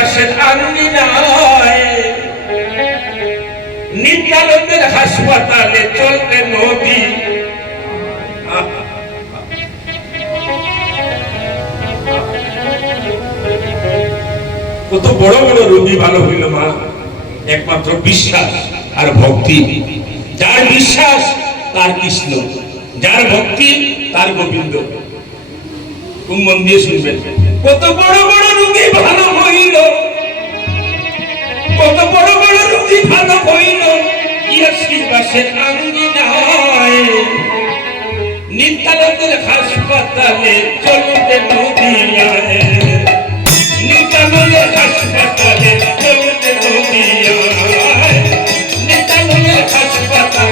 বাসের আঙ্গিনায় নিত্যানন্দের হাসপাতালে চলতে নদী। কত বড় বড় রোগী ভালো হইল মা, একমাত্র বিশ্বাস আর ভক্তি। যার বিশ্বাস তার কৃষ্ণ, যার ভক্তি তার গোবিন্দ। খুব মন দিয়ে শুনবেন। কত বড় বড় রোগী ভালো হইল, কত বড় বড় রোগী ভালো হইল ইয়াসির বাসের আঙ্গিনায় নিত্যানন্দের হাসপাতালে চলতে নদিয়ায়। নিত্যানন্দের হাসপাতালে চলতে নদিয়ায়। নিত্যানন্দের হাসপাতাল।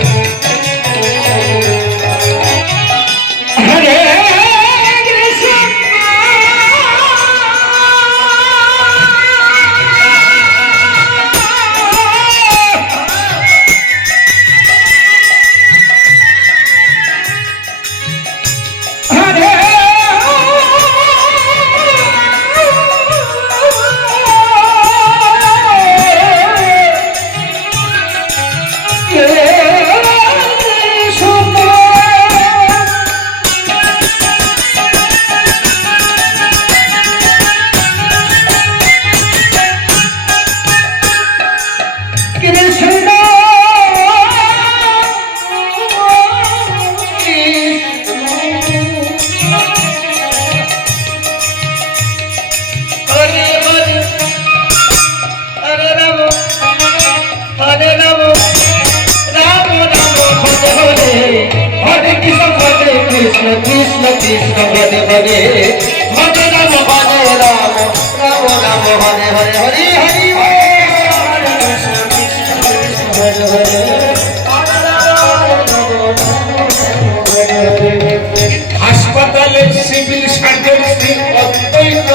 হাসপাতালের সিভিল সার্জন শ্রী অদ্বৈত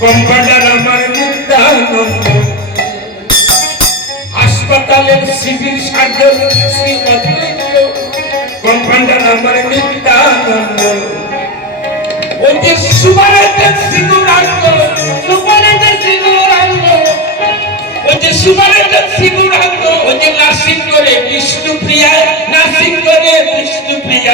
কম্পাউন্ডার আমার নিত্যানন্দ। হাসপাতালের সিভিল সার্জন শ্রী অদ্বৈত কম্পাউন্ডার আমার নিত্যানন্দ। ওই যে সুপারিনটেন্ডেন্ট সিগুরাঙ্গ, সুপারিনটেন্ডেন্ট সিগুরাঙ্গ, ওই যে সুপারিনটেন্ডেন্ট সিগুরাঙ্গ, ওই যে নার্সিং করে বিষ্ণুপ্রিয়া, নার্সিং করে বিষ্ণুপ্রিয়া।